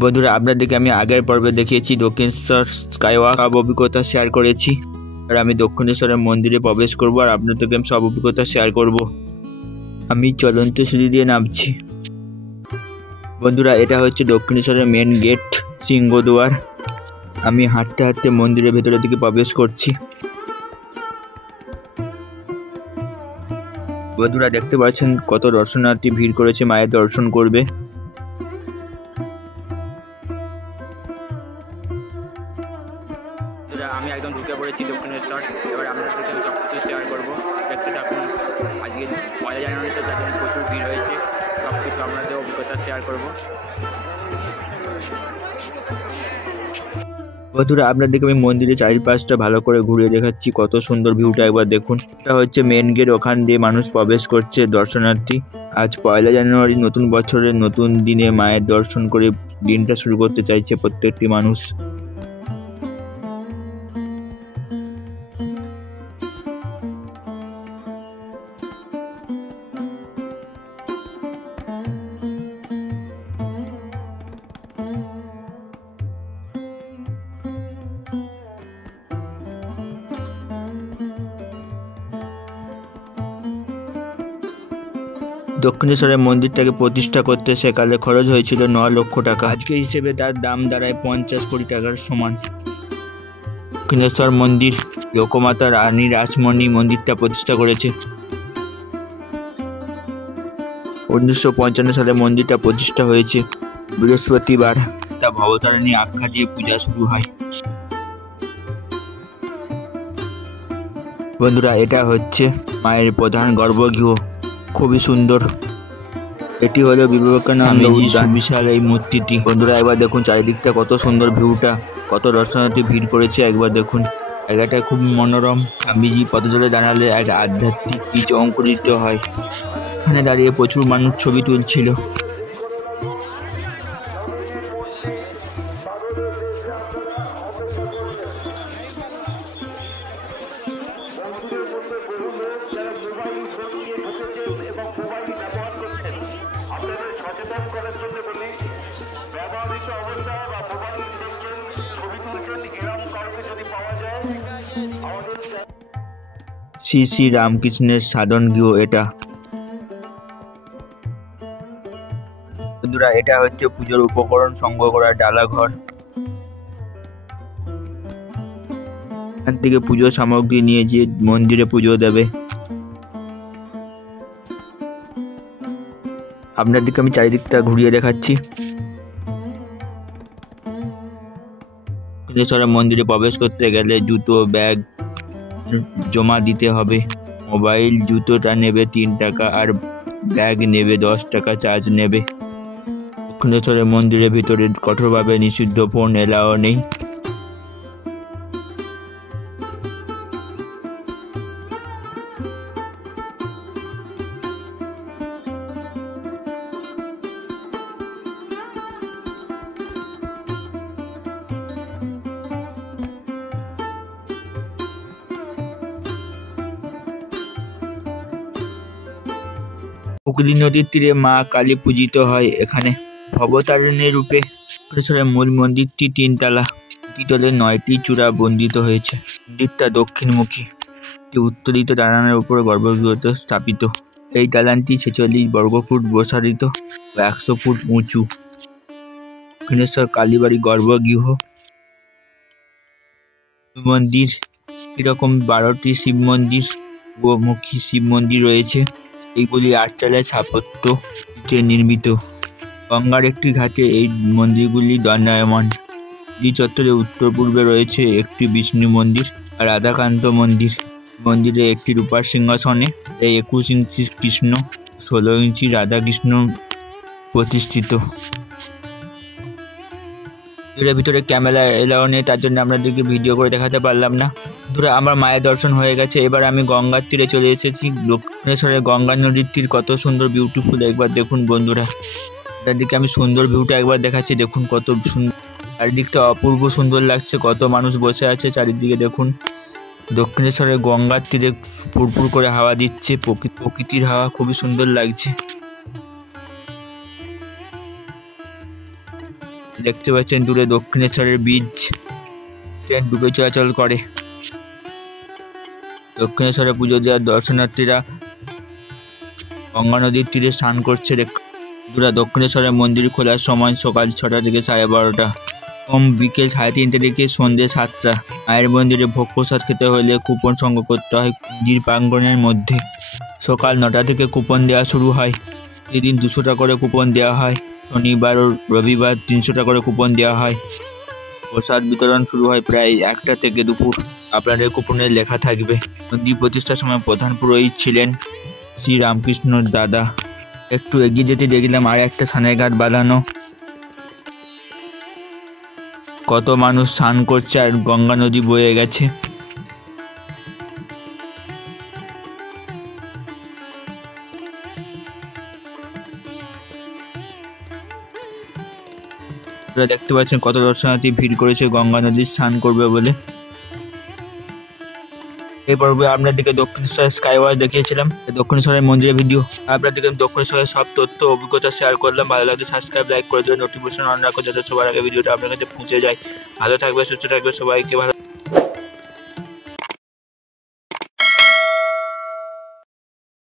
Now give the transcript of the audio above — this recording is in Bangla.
বন্ধুরা আপনাদেরকে আমি আগের পর্বে দেখিয়েছি দক্ষিণেশ্বর স্কাইওয়াক সব অভিজ্ঞতা শেয়ার করেছি। আর আমি দক্ষিণেশ্বরের মন্দিরে প্রবেশ করব আর আপনাদেরকে আমি সব অভিজ্ঞতা শেয়ার করব। আমি চলন্ত সিঁড়ি দিয়ে নামছি। বন্ধুরা এটা হচ্ছে দক্ষিণেশ্বরের মেন গেট সিংহদুয়ার। আমি হাঁটতে হাঁটতে মন্দিরের ভেতরের দিকে প্রবেশ করছি। বন্ধুরা দেখতে পাচ্ছেন কত দর্শনার্থী ভিড় করেছে মায়ের দর্শন করবে। আমি একদম ঢুকে পড়েছি দক্ষিণেশ্বর। এবার আপনাদেরকে আমি সব কিছু শেয়ার করবো, দেখতে থাকুন। আজকে 1 জানুয়ারি তার জন্য প্রচুর ভিড় হয়েছে, সব কিছু আপনাদের অভিজ্ঞতা শেয়ার করবো। বন্ধুরা আপনাদেরকে আমি মন্দিরের চারিপাশটা ভালো করে ঘুরিয়ে দেখাচ্ছি। কত সুন্দর ভিউটা একবার দেখুন। এটা হচ্ছে মেন গেট, ওখান দিয়ে মানুষ প্রবেশ করছে দর্শনার্থী। আজ 1 জানুয়ারি নতুন বছরের নতুন দিনে মায়ের দর্শন করে দিনটা শুরু করতে চাইছে প্রত্যেকটি মানুষ। দক্ষিণেশ্বরের মন্দিরটাকে প্রতিষ্ঠা করতে সেকালে খরচ হয়েছিল 9 লক্ষ টাকা। আজকে হিসেবে তার দাম দাঁড়ায় 50 কোটি টাকার সমান। দক্ষিণেশ্বর মন্দির লোকমাতা রানী রাসমণি মন্দিরটা প্রতিষ্ঠা করেছে। 1955 সালে মন্দিরটা প্রতিষ্ঠা হয়েছে। বৃহস্পতিবার তা ভবতারিণী আখ্যা দিয়ে পূজা শুরু হয়। বন্ধুরা এটা হচ্ছে মায়ের প্রধান গর্ভগৃহ, খুবই সুন্দর। এটি হলো বিবেকানন্দ উদ্যান, বিশাল এই মূর্তিটি। বন্ধুরা একবার দেখুন চারিদিকটা কত সুন্দর ভিউটা, কত দর্শনার্থী ভিড় করেছে একবার দেখুন। জায়গাটা খুব মনোরম। স্বামীজি পদতলে দাঁড়ালে এক আধ্যাত্মিক বীজ অঙ্কুরিত হয়। এখানে দাঁড়িয়ে প্রচুর মানুষ ছবি তুলছিল। শ্রী শ্রী রামকৃষ্ণের সাধন গৃহ এটা। বন্ধুরা এটা হচ্ছে পুজোর উপকরণ সংগ্রহ করার ডালাঘর। এখান থেকে পুজোর সামগ্রী নিয়ে যে মন্দিরে পুজো দেবে। আপনাদেরকে আমি চারিদিকটা ঘুরিয়ে দেখাচ্ছি। দক্ষিণেশ্বর মন্দিরে প্রবেশ করতে গেলে জুতো ব্যাগ জমা দিতে হবে। মোবাইল জুতোটা নেবে 3 টাকা আর ব্যাগ নেবে 10 টাকা চার্জ নেবে। দক্ষিণেশ্বরের মন্দিরের ভিতরে কঠোরভাবে নিষিদ্ধ, ফোন এলাও নেই। হুগলি নদীর তীরে মা কালী পূজিত হয় এখানে ভবতারিণী রূপে। দক্ষিণেশ্বরের মূল মন্দিরটি 3 তলা, দ্বিতলে 9টি চূড়া বন্দিত হয়েছে। মন্দিরটা দক্ষিণমুখী, উত্তরিত দালানের উপর গর্ভগৃহতে স্থাপিত। এই দালানটি 46 বর্গফুট প্রসারিত ও 100 ফুট উঁচু। দক্ষিণেশ্বর কালীবাড়ি গর্ভগৃহ মন্দির। এরকম 12টি শিব মন্দির ও মুখী শিব মন্দির রয়েছে। এইগুলি 8 তলায় স্থাপত্যে নির্মিত। গঙ্গার একটি ঘাটে এই মন্দিরগুলি দণ্ডায়মান। এই চত্বরে উত্তর পূর্বে রয়েছে একটি বিষ্ণু মন্দির আর রাধাকান্ত মন্দির। মন্দিরে একটি রূপার সিংহাসনে 21 ইঞ্চি কৃষ্ণ, 16 ইঞ্চি রাধাকৃষ্ণ প্রতিষ্ঠিত। এর ভিতরে ক্যামেরা এলাও নেই, তার জন্য আপনাদেরকে ভিডিও করে দেখাতে পারলাম না। ধরে আমার মায়ের দর্শন হয়ে গেছে। এবার আমি গঙ্গার তীরে চলে এসেছি। দক্ষিণেশ্বরের গঙ্গা নদীর তীর কত সুন্দর বিউটিফুল একবার দেখুন বন্ধুরা। চারদিকে আমি সুন্দর ভিউটা একবার দেখাচ্ছি, দেখুন কত সুন্দর। চারিদিকটা অপূর্ব সুন্দর লাগছে, কত মানুষ বসে আছে চারিদিকে দেখুন। দক্ষিণেশ্বরের গঙ্গার তীরে পুরপুর করে হাওয়া দিচ্ছে, প্রকৃতির হাওয়া খুবই সুন্দর লাগছে। দেখতে পাচ্ছেন দূরে দক্ষিণেশ্বরের বীজ, ট্রেন ডুবে চলাচল করে। দক্ষিণেশ্বরে পুজো দেওয়ার দর্শনার্থীরা গঙ্গা নদীর তীরে স্নান করছে। বন্ধুরা, দক্ষিণেশ্বরের মন্দির খোলার সময় সকাল 6টা থেকে 12:30, বিকেল 3:30 থেকে সন্ধ্যে 7টা। মায়ের মন্দিরে ভোগ প্রসাদ খেতে হলে কুপন সংগ্রহ করতে হয় মন্দির প্রাঙ্গণের মধ্যে। সকাল 9টা থেকে কুপন দেওয়া শুরু হয়। প্রতিদিন 200 টাকা করে কুপন দেওয়া হয়। শনিবার ও রবিবার 300 টাকা করে কুপন দেওয়া হয়। প্রসাদ বিতরণ শুরু হয় প্রায় 1টা থেকে দুপুর। আপনাদের কুপনে লেখা থাকবে। মন্দির প্রতিষ্ঠার সময় প্রধান পুরোহিত ছিলেন শ্রী রামকৃষ্ণর দাদা। একটু এগিয়ে যেতে দেখলাম আর একটা স্নানের ঘাট বাঁধানো। কত মানুষ স্নান করছে আর গঙ্গা নদী বয়ে গেছে। আপনারা দেখতে পাচ্ছেন কত দর্শনার্থী ভিড় করেছে গঙ্গা নদীর স্নান করবে বলে। এই পর্বে আপনাদেরকে দক্ষিণেশ্বরের স্কাইওয়াচ দেখিয়েছিলাম, দক্ষিণেশ্বরের মন্দিরের ভিডিও। আপনাদেরকে দক্ষিণেশ্বরের সব তথ্য অভিজ্ঞতা শেয়ার করলাম। ভালো লাগলে সাবস্ক্রাইব, লাইক করে দেবেন, নোটিফিকেশন অন রাখো যাতে সবার আগে ভিডিওটা আপনার কাছে পৌঁছে যায়। ভালো থাকবে, সুস্থ থাকবে, সবাইকে ভালো।